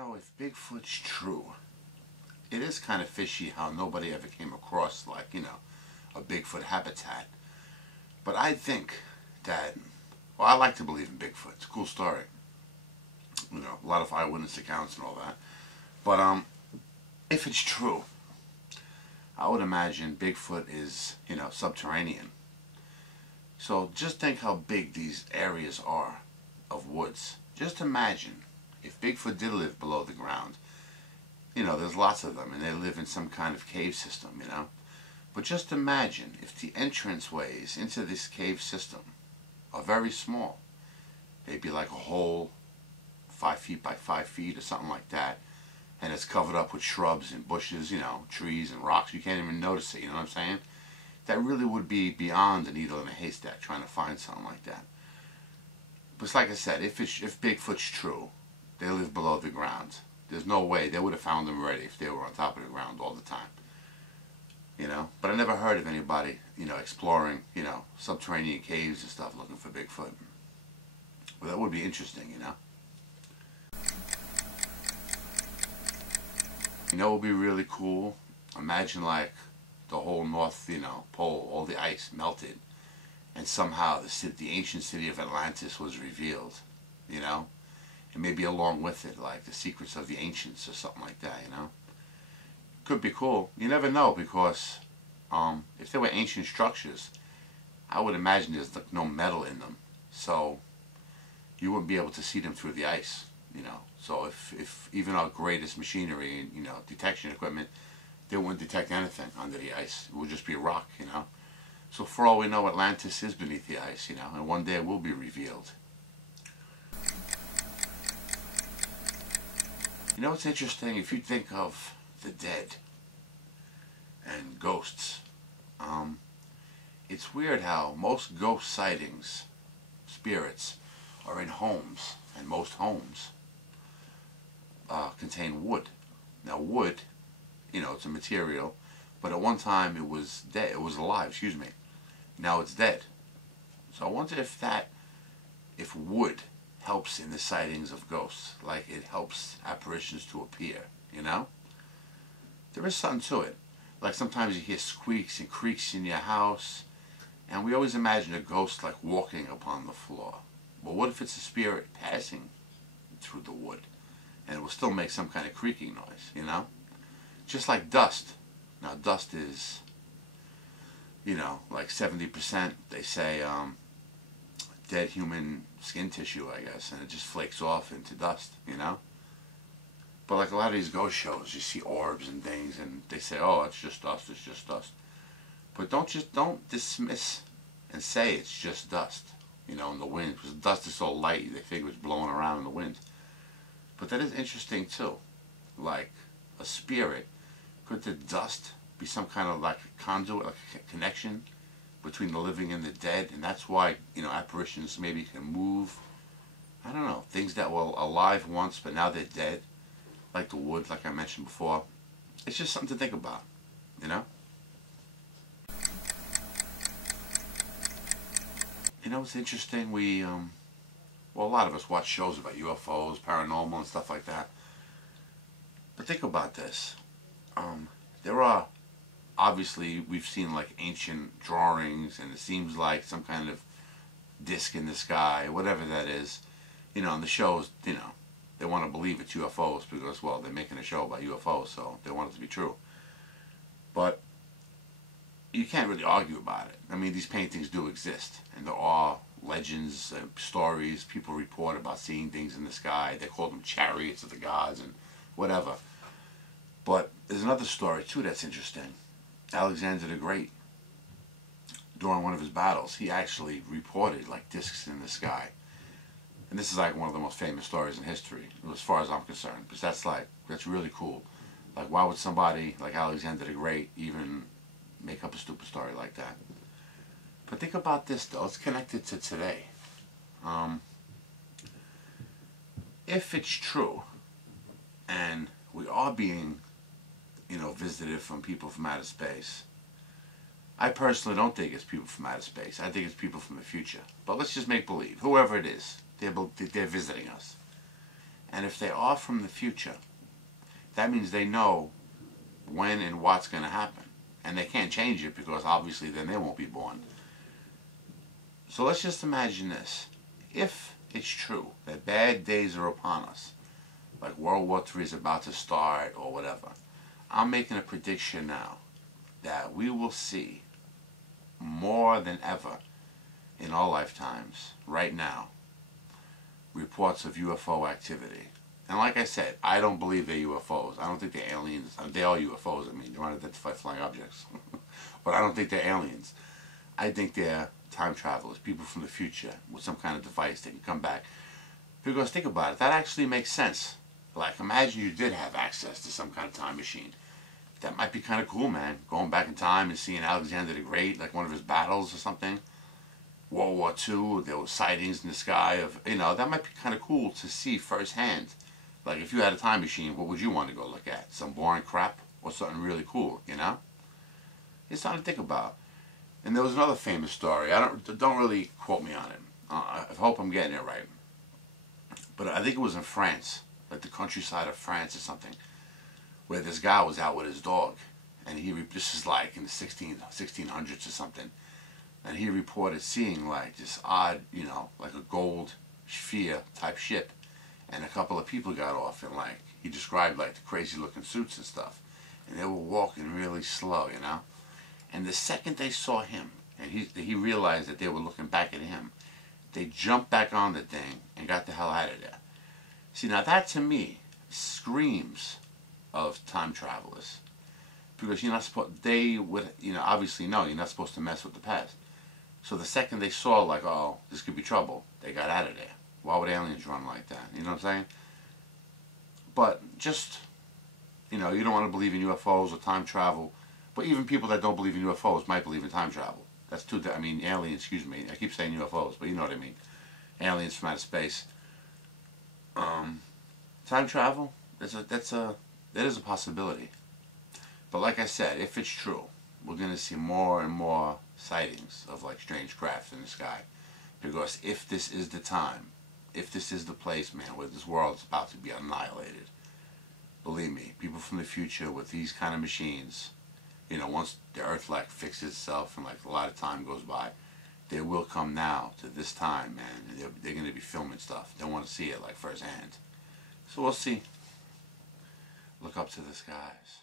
If Bigfoot's true, it is kind of fishy how nobody ever came across, like, a Bigfoot habitat. But I think that, well, I like to believe in Bigfoot. It's a cool story. A lot of eyewitness accounts and all that. But, if it's true, I would imagine Bigfoot is, subterranean. So just think how big these areas are of woods. Just imagine if Bigfoot did live below the ground. There's lots of them, and they live in some kind of cave system, But just imagine if the entranceways into this cave system are very small. Maybe like a hole 5 feet by 5 feet or something like that. And it's covered up with shrubs and bushes, trees and rocks. You can't even notice it, you know what I'm saying? That really would be beyond a needle in a haystack trying to find something like that. But it's like I said, if Bigfoot's true, they live below the ground. There's no way they would have found them already if they were on top of the ground all the time. But I never heard of anybody, exploring, subterranean caves and stuff looking for Bigfoot. Well, that would be interesting, It would be really cool. Imagine like the whole North, Pole, all the ice melted, and somehow the ancient city of Atlantis was revealed, and maybe along with it, like the secrets of the ancients or something like that, Could be cool. You never know, because if there were ancient structures, I would imagine there's like no metal in them, so you wouldn't be able to see them through the ice, So if even our greatest machinery and detection equipment, they wouldn't detect anything under the ice. It would just be a rock, So for all we know, Atlantis is beneath the ice, and one day it will be revealed. It's interesting, if you think of the dead and ghosts, it's weird how most ghost sightings, spirits, are in homes, and most homes contain wood. Now wood, it's a material, but at one time it was dead, it was alive, excuse me. Now it's dead. So I wonder if wood helps in the sightings of ghosts, like it helps apparitions to appear, There is something to it. Like sometimes you hear squeaks and creaks in your house, and we always imagine a ghost like walking upon the floor. But what if it's a spirit passing through the wood, and it will still make some kind of creaking noise, Just like dust. Now dust is, like 70%, they say, dead human skin tissue, I guess, and it just flakes off into dust, But like a lot of these ghost shows, you see orbs and things, and they say, oh, it's just dust, it's just dust. But don't dismiss and say it's just dust, in the wind, because dust is so light, they figure it's blowing around in the wind. But that is interesting too. Like a spirit, could the dust be some kind of like a conduit, like a connection between the living and the dead, and that's why, apparitions maybe can move, I don't know, things that were alive once but now they're dead, like the wood, like I mentioned before. It's just something to think about, It's interesting, well, a lot of us watch shows about UFOs, paranormal and stuff like that. But think about this. There are, obviously, we've seen like ancient drawings, and it seems like some kind of disc in the sky, whatever that is. And the shows, they want to believe it's UFOs because, well, they're making a show about UFOs, so they want it to be true. But you can't really argue about it. I mean, these paintings do exist, and there are legends, stories, people report about seeing things in the sky. They call them chariots of the gods and whatever. But there's another story too that's interesting. Alexander the Great, during one of his battles, he actually reported like discs in the sky. And this is like one of the most famous stories in history, as far as I'm concerned, because that's really cool. Like, why would somebody like Alexander the Great even make up a stupid story like that? But think about this though, it's connected to today. If it's true, and we are being, visited from people from outer space, I personally don't think it's people from outer space. I think it's people from the future. But let's just make believe, whoever it is, they're visiting us. And if they are from the future, that means they know when and what's going to happen. And they can't change it because obviously then they won't be born. So let's just imagine this. If it's true that bad days are upon us, like World War III is about to start or whatever, I'm making a prediction now that we will see more than ever in our lifetimes, right now, reports of UFO activity. And like I said, I don't believe they're UFOs. I don't think they're aliens. They are UFOs. I mean, they're unidentified flying objects. But I don't think they're aliens. I think they're time travelers, people from the future with some kind of device that can come back. Because think about it, that actually makes sense. Like, imagine you did have access to some kind of time machine. That might be kind of cool, man. Going back in time and seeing Alexander the Great, like one of his battles or something. World War II, there were sightings in the sky of, that might be kind of cool to see firsthand. Like, if you had a time machine, what would you want to go look at? Some boring crap or something really cool, It's something to think about. And there was another famous story. Don't really quote me on it. I hope I'm getting it right. But I think it was in France, like the countryside of France or something, where this guy was out with his dog. And this is like in the 1600s or something. And he reported seeing like this odd, like a gold sphere type ship. And a couple of people got off and like, he described like the crazy looking suits and stuff. And they were walking really slow, And the second they saw him, and he realized that they were looking back at him, they jumped back on the thing and got the hell out of there. See, now that to me screams of time travelers. Because you're not supposed, they would, obviously no, you're not supposed to mess with the past. So the second they saw like, oh, this could be trouble, they got out of there. Why would aliens run like that? You know what I'm saying? But just, you don't want to believe in UFOs or time travel. But even people that don't believe in UFOs might believe in time travel. That's aliens, excuse me. I keep saying UFOs, but you know what I mean. Aliens from outer space. Time travel, that is a possibility. But like I said, if it's true, we're going to see more and more sightings of like strange craft in the sky. Because if this is the time, if this is the place, man, where this world is about to be annihilated, believe me, people from the future with these kind of machines, once the Earth like fixes itself and like a lot of time goes by, they will come now to this time, man, and they're going to be filming stuff. They want to see it like firsthand. So we'll see. Look up to the skies.